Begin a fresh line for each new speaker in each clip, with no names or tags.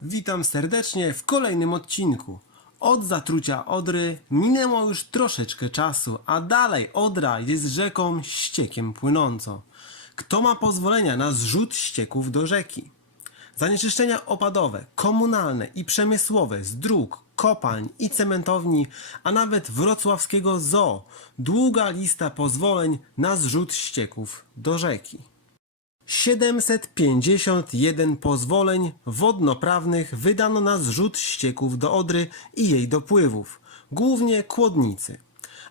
Witam serdecznie w kolejnym odcinku. Od zatrucia Odry minęło już troszeczkę czasu, a dalej Odra jest rzeką ściekiem płynącą. Kto ma pozwolenia na zrzut ścieków do rzeki? Zanieczyszczenia opadowe, komunalne i przemysłowe z dróg, kopalń i cementowni, a nawet wrocławskiego zoo. Długa lista pozwoleń na zrzut ścieków do rzeki. 751 pozwoleń wodnoprawnych wydano na zrzut ścieków do Odry i jej dopływów, głównie kłodnicy.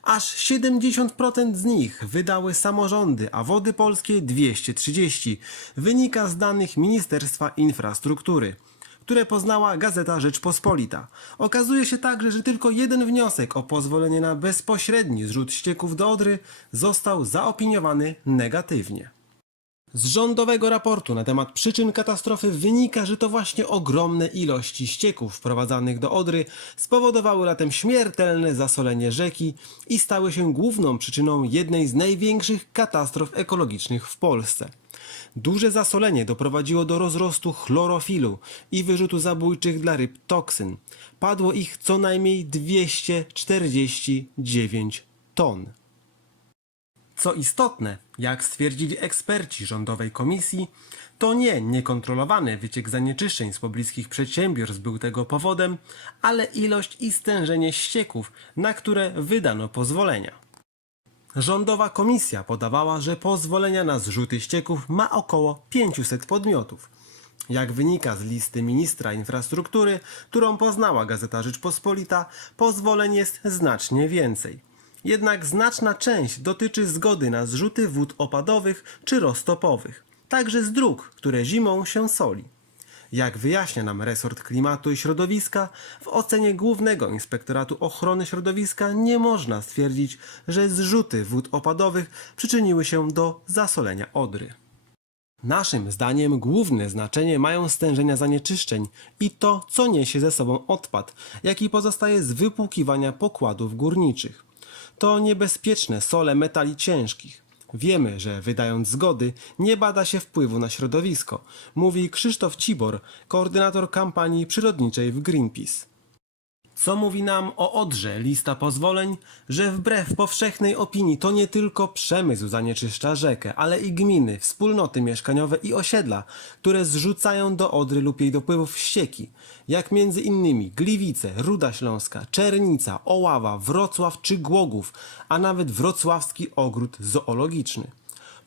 Aż 70% z nich wydały samorządy, a Wody Polskie 230. Wynika z danych Ministerstwa Infrastruktury, które poznała Gazeta Rzeczpospolita. Okazuje się także, że tylko jeden wniosek o pozwolenie na bezpośredni zrzut ścieków do Odry został zaopiniowany negatywnie. Z rządowego raportu na temat przyczyn katastrofy wynika, że to właśnie ogromne ilości ścieków wprowadzanych do Odry spowodowały latem śmiertelne zasolenie rzeki i stały się główną przyczyną jednej z największych katastrof ekologicznych w Polsce. Duże zasolenie doprowadziło do rozrostu chlorofilu i wyrzutu zabójczych dla ryb toksyn. Padło ich co najmniej 249 ton. Co istotne, jak stwierdzili eksperci rządowej komisji, to nie niekontrolowany wyciek zanieczyszczeń z pobliskich przedsiębiorstw był tego powodem, ale ilość i stężenie ścieków, na które wydano pozwolenia. Rządowa komisja podawała, że pozwolenia na zrzuty ścieków ma około 500 podmiotów. Jak wynika z listy ministra infrastruktury, którą poznała Gazeta Rzeczpospolita, pozwoleń jest znacznie więcej. Jednak znaczna część dotyczy zgody na zrzuty wód opadowych czy roztopowych, także z dróg, które zimą się soli. Jak wyjaśnia nam resort klimatu i środowiska, w ocenie Głównego Inspektoratu Ochrony Środowiska nie można stwierdzić, że zrzuty wód opadowych przyczyniły się do zasolenia Odry. Naszym zdaniem główne znaczenie mają stężenia zanieczyszczeń i to, co niesie ze sobą odpad, jaki pozostaje z wypłukiwania pokładów górniczych. To niebezpieczne sole metali ciężkich. Wiemy, że wydając zgody nie bada się wpływu na środowisko, mówi Krzysztof Cibor, koordynator kampanii przyrodniczej w Greenpeace. Co mówi nam o Odrze lista pozwoleń, że wbrew powszechnej opinii to nie tylko przemysł zanieczyszcza rzekę, ale i gminy, wspólnoty mieszkaniowe i osiedla, które zrzucają do Odry lub jej dopływów ścieki, jak między innymi Gliwice, Ruda Śląska, Czernica, Oława, Wrocław czy Głogów, a nawet Wrocławski Ogród Zoologiczny.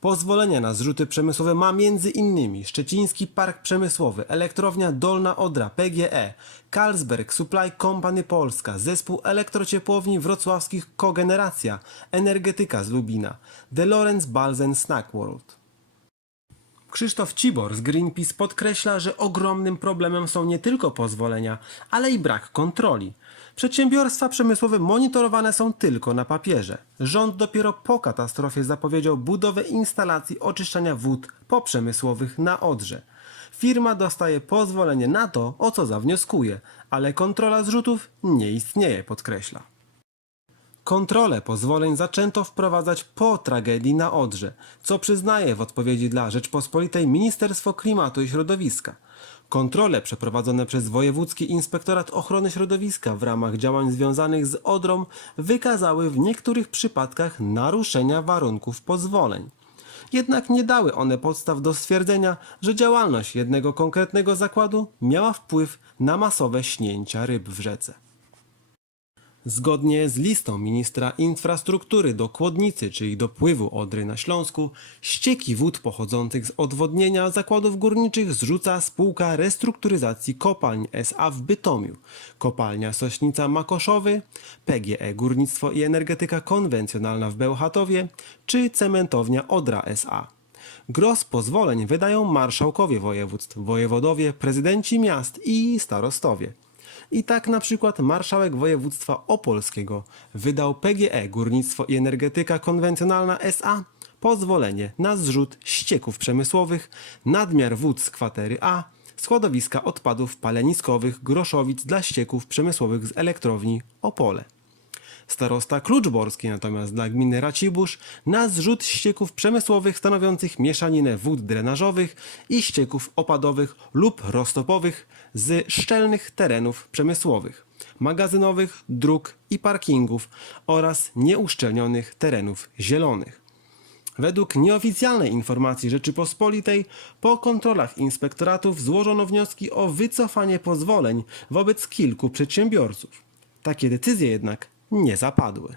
Pozwolenia na zrzuty przemysłowe ma m.in. Szczeciński Park Przemysłowy, Elektrownia Dolna Odra PGE, Carlsberg Supply Company Polska, Zespół Elektrociepłowni Wrocławskich Kogeneracja, Energetyka z Lubina, Lawrence Balzen Snack World. Krzysztof Cibor z Greenpeace podkreśla, że ogromnym problemem są nie tylko pozwolenia, ale i brak kontroli. Przedsiębiorstwa przemysłowe monitorowane są tylko na papierze. Rząd dopiero po katastrofie zapowiedział budowę instalacji oczyszczania wód poprzemysłowych na Odrze. Firma dostaje pozwolenie na to, o co zawnioskuje, ale kontrola zrzutów nie istnieje, podkreśla. Kontrolę pozwoleń zaczęto wprowadzać po tragedii na Odrze, co przyznaje w odpowiedzi dla Rzeczpospolitej Ministerstwo Klimatu i Środowiska. Kontrole przeprowadzone przez Wojewódzki Inspektorat Ochrony Środowiska w ramach działań związanych z Odrą wykazały w niektórych przypadkach naruszenia warunków pozwoleń. Jednak nie dały one podstaw do stwierdzenia, że działalność jednego konkretnego zakładu miała wpływ na masowe śnięcia ryb w rzece. Zgodnie z listą ministra infrastruktury do Kłodnicy, czyli dopływu Odry na Śląsku, ścieki wód pochodzących z odwodnienia zakładów górniczych zrzuca spółka restrukturyzacji kopalń SA w Bytomiu, kopalnia Sośnica Makoszowy, PGE Górnictwo i Energetyka Konwencjonalna w Bełchatowie czy cementownia Odra SA. Gros pozwoleń wydają marszałkowie województw, wojewodowie, prezydenci miast i starostowie. I tak na przykład marszałek województwa opolskiego wydał PGE Górnictwo i Energetyka Konwencjonalna SA pozwolenie na zrzut ścieków przemysłowych, nadmiar wód z kwatery A, składowiska odpadów paleniskowych Groszowic dla ścieków przemysłowych z elektrowni Opole. Starosta Kluczborski natomiast dla gminy Racibórz na zrzut ścieków przemysłowych stanowiących mieszaninę wód drenażowych i ścieków opadowych lub roztopowych z szczelnych terenów przemysłowych, magazynowych, dróg i parkingów oraz nieuszczelnionych terenów zielonych. Według nieoficjalnej informacji Rzeczypospolitej po kontrolach inspektoratów złożono wnioski o wycofanie pozwoleń wobec kilku przedsiębiorców. Takie decyzje jednak nie zapadły.